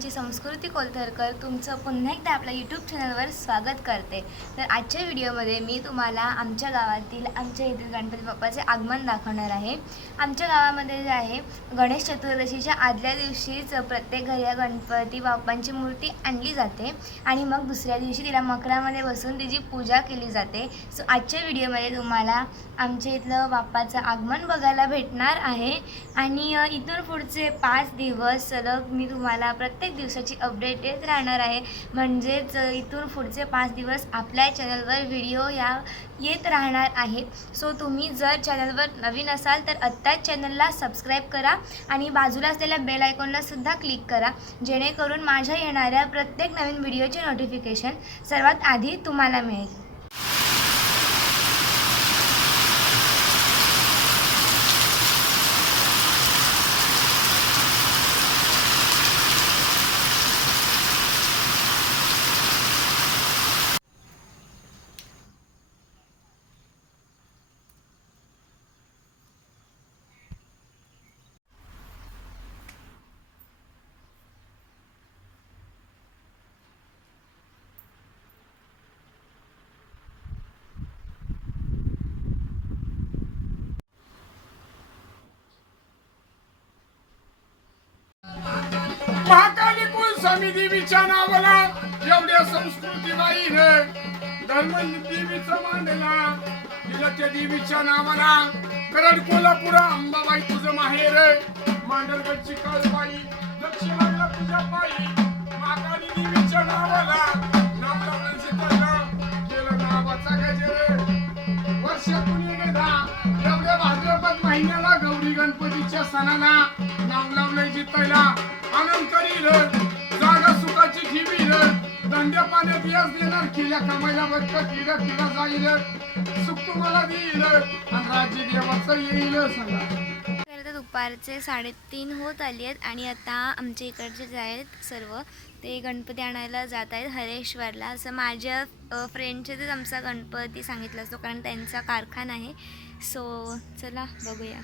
माझी संस्कृती कोलथरकर तुमचं पुन्हा एकदा आपल्या यूट्यूब चॅनलवर स्वागत करते। तर आजच्या व्हिडिओमध्ये मी तुम्हाला आमच्या गावातील आमच्या येथील गणपती बाप्पाचे आगमन दाखवणार आहे। आमच्या गावामध्ये जे आहे गणेश चतुर्दशीच्या आदल्या दिवशीच प्रत्येक घरी गणपती बाप्पांची मूर्ती आणली जाते आणि मग दुसऱ्या दिवशी तिला मकरामध्ये बसून तिची पूजा केली जाते। सो आजच्या व्हिडिओमध्ये तुम्हाला आमच्या इथलं बाप्पाचं आगमन बघायला भेटणार आहे आणि इथून पुढचे 5 दिवस सलग मी तुम्हाला प्रत्येक दिवसाची अपडेट देत राहणार आहे। म्हणजेच इथून पुढचे 5 दिवस आपल्या चॅनलवर व्हिडिओ येत राहणार आहेत। सो तुम्ही जर चॅनलवर नवीन असाल तर आत्ताच चॅनलला सबस्क्राईब करा आणि बाजूला असलेल्या बेल आयकॉनला सुद्धा क्लिक करा, जेणेकरून माझ्या येणाऱ्या प्रत्येक नवीन व्हिडिओचे नोटिफिकेशन सर्वात आधी तुम्हाला मिळेल। महाकाली कुल स्वामी देवीच्या नावाला एवढ्या संस्कृती बाईने धर्म देवीचं मांडला तिला देवीच्या नावाला करड कोल्हापुरा अंबाबाई तुझं माहेर मांडलगडची काळबाई दक्षिणाला तुझ्या पायी महाकाली देवीच्या नावाला नाव लावलं शिकवलं केलं नावाचा गजर वर्षातून एकदा एवढ्या भाद्रपद महिन्याला गौरी गणपतीच्या सणाला नाव लावलंय जितायला आनंद करील जागा सुखाची ठेवील दंड्या पाण्यात यास देणार किल्या कमायला बरकत तिला जाईल सुख तुम्हाला देईल आणि राज्य देवाचं येईल सांगा। दुपारचे 3:30 होत आली आहेत आणि आता आमच्या इकडचे जे आहेत सर्व ते गणपती आणायला जात आहेत हरेश्वरला। असं माझ्या फ्रेंडचे तेच आमचा गणपती सांगितला असतो, कारण त्यांचा कारखाना आहे। सो चला बघूया।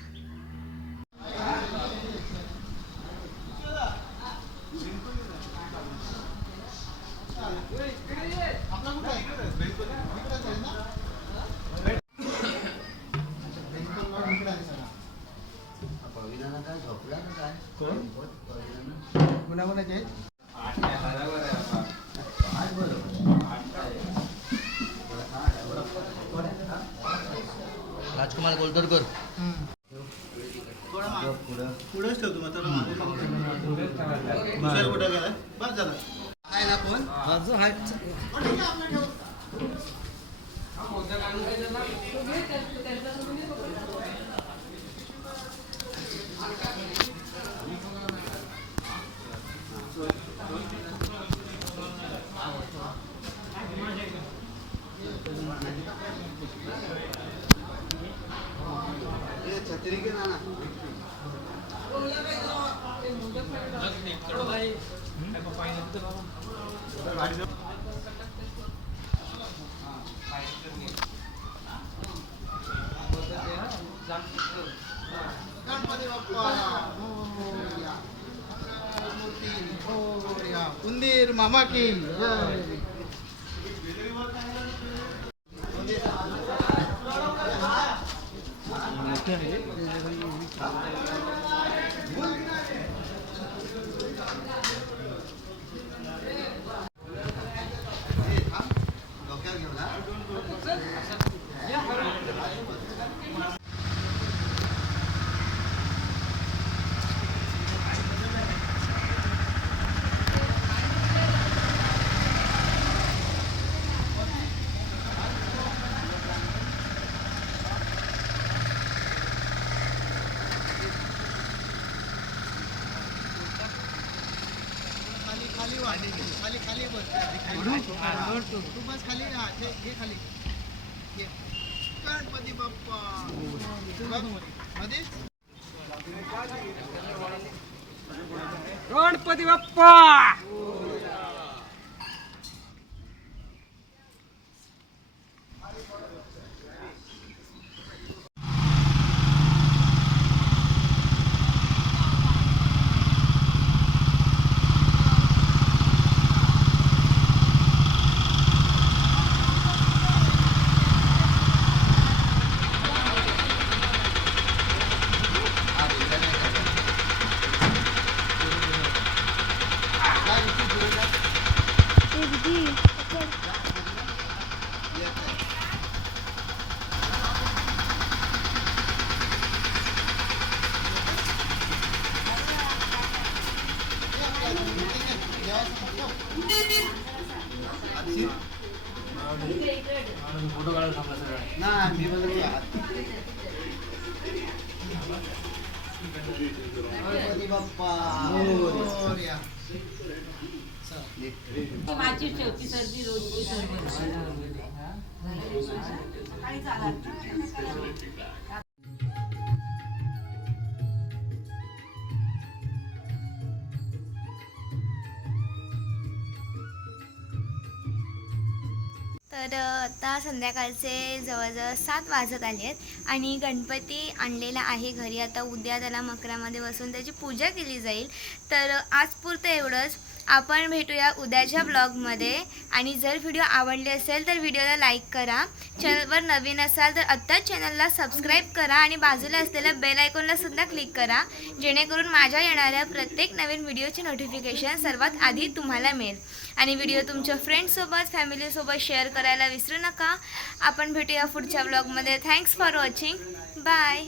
राजकुमार कोलतरकर पुढेच ठेवतो मग कुठं गेला बस झालं आहे ना फोन छत्री के ना गणपती बाप्पा कुंदीर मामा की खाली खाली बस तू बस खाली घे खाली गणपती बाप्पा गणपती बाप्पा फोटो काढायला थांबला सगळा. नाही मी बोलतो गणपती बाप्पा मोरया. माझी शेवटी सर्दी रोजची सर्दी तर आता संध्याकाळचे जवळजवळ 7 वाजत आले आहेत आणि गणपती आणलेला आहे घरी. आता उद्या त्याला मकरामध्ये बसून त्याची पूजा केली जाईल. तर आज पुरतं एवढंच. आपण भेटूया उद्याच्या ब्लॉगमध्ये. आणि जर व्हिडिओ आवडले असेल तर व्हिडिओला लाईक करा. चॅनलवर नवीन असाल तर आत्ताच चॅनलला सबस्क्राईब करा आणि बाजूला असलेल्या बेल आयकॉनला सुद्धा क्लिक करा, जेणेकरून माझ्या येणाऱ्या प्रत्येक नवीन व्हिडिओचे नोटिफिकेशन सर्वात आधी तुम्हाला मिळेल. आणि व्हिडिओ तुमच्या फ्रेंड्ससोबत फॅमिलीसोबत शेअर करायला विसरू नका. आपण भेटूया पुढच्या ब्लॉगमध्ये. Thanks for watching. बाय.